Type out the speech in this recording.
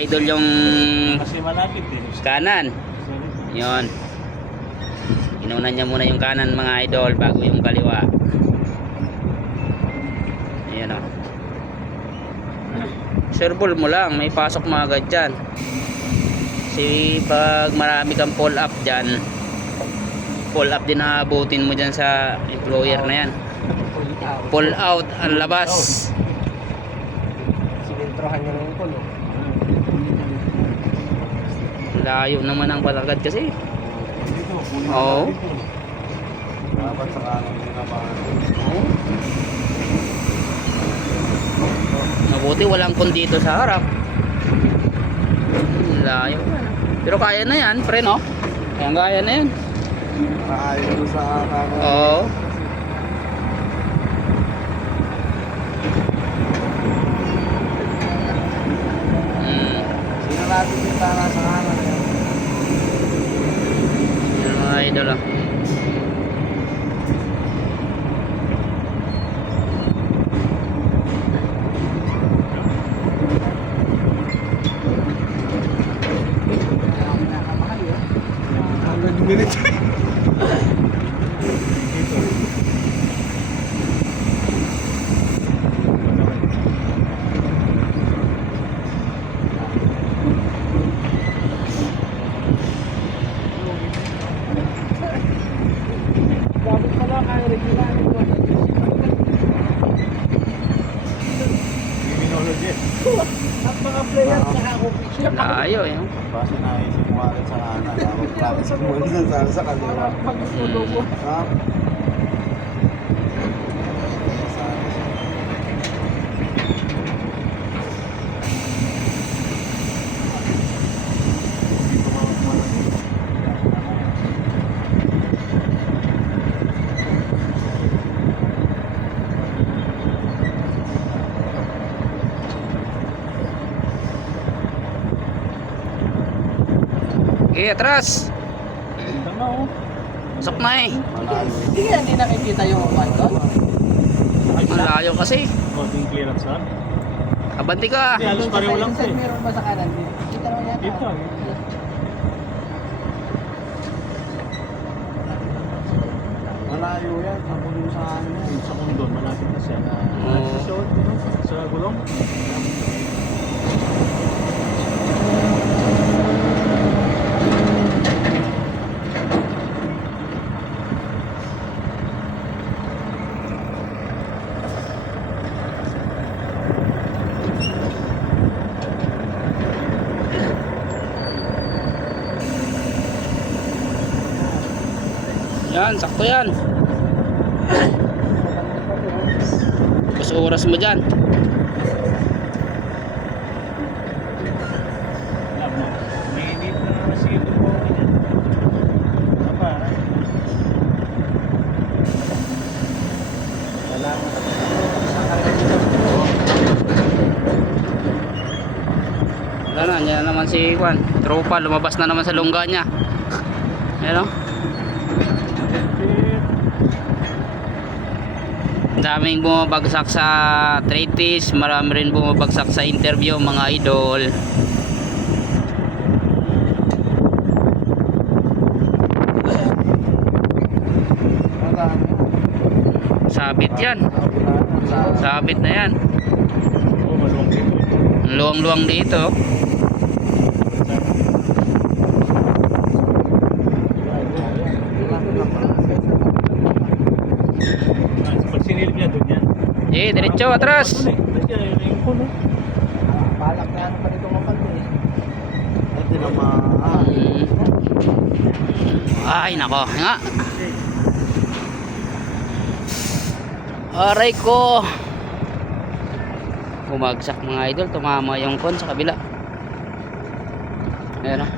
idol yung Kasi malapit eh. kanan. Yun. Inunan niya muna yung kanan mga idol bago yung kaliwa. Ayan o. Sureball mo lang, may pasok mga agad dyan. Kasi pag marami kang pull up dyan, pull up din naabutin mo dyan sa employer na yan. Pull out ang labas. Sinintrohan niya na yung pull. Layo naman ang palagad kasi. Dito, Oo. dapat sa kanan din naman. Oo. Mabuti walang kon dito sa harap. Layo. Pero kaya na yan, pre, no? Kaya na yan. Ayaw sa kanan. Oo. Sinalapit yung tara sa kanan. Yan mga idol ah. Hanggang minutes. Dapat pala kaya regularin ko. Criminology. At mga players na ako picture. Layo eh. Basta naisip mo agad sa kanan. Ako promise mo dun sa kaliwa. Pagsulo ko. Ha? Okay, atras. Tama oh. Pasok na eh. Malayo. Hindi nakikita yung one doon. Malayo kasi. Konting clearance ha? Abanti ka. Hindi, halos pareho lang Sa siya eh. meron ba sa kanan? Kita naman yata. Dito. Malayo yan. Ako dun sa ano. Sa kondon, malapit na siya. Oo. Sa gulong. Yan, sakto yan. Tapos oras mo dyan. Mainit na masigit yung buhok niya. Apa? Salamat. Wala na, yan naman si Juan. Tropa, lumabas na naman sa lungga niya. Ayan o. Daming bumabagsak sa trade test, marami rin bumabagsak sa interview mga idol. Sabit yan. Sabit na yan. Oh, maluwang dito. Luwang-luwang dito. Pag sinilip niya doon yan. Eh, diretso, atras. Balak na ano pa dito mapalto eh. Ito naman. Ay, nako. Nga. Aray ko. Bumagsak mga idol. Tumama yung kon sa kabila. Ayan o.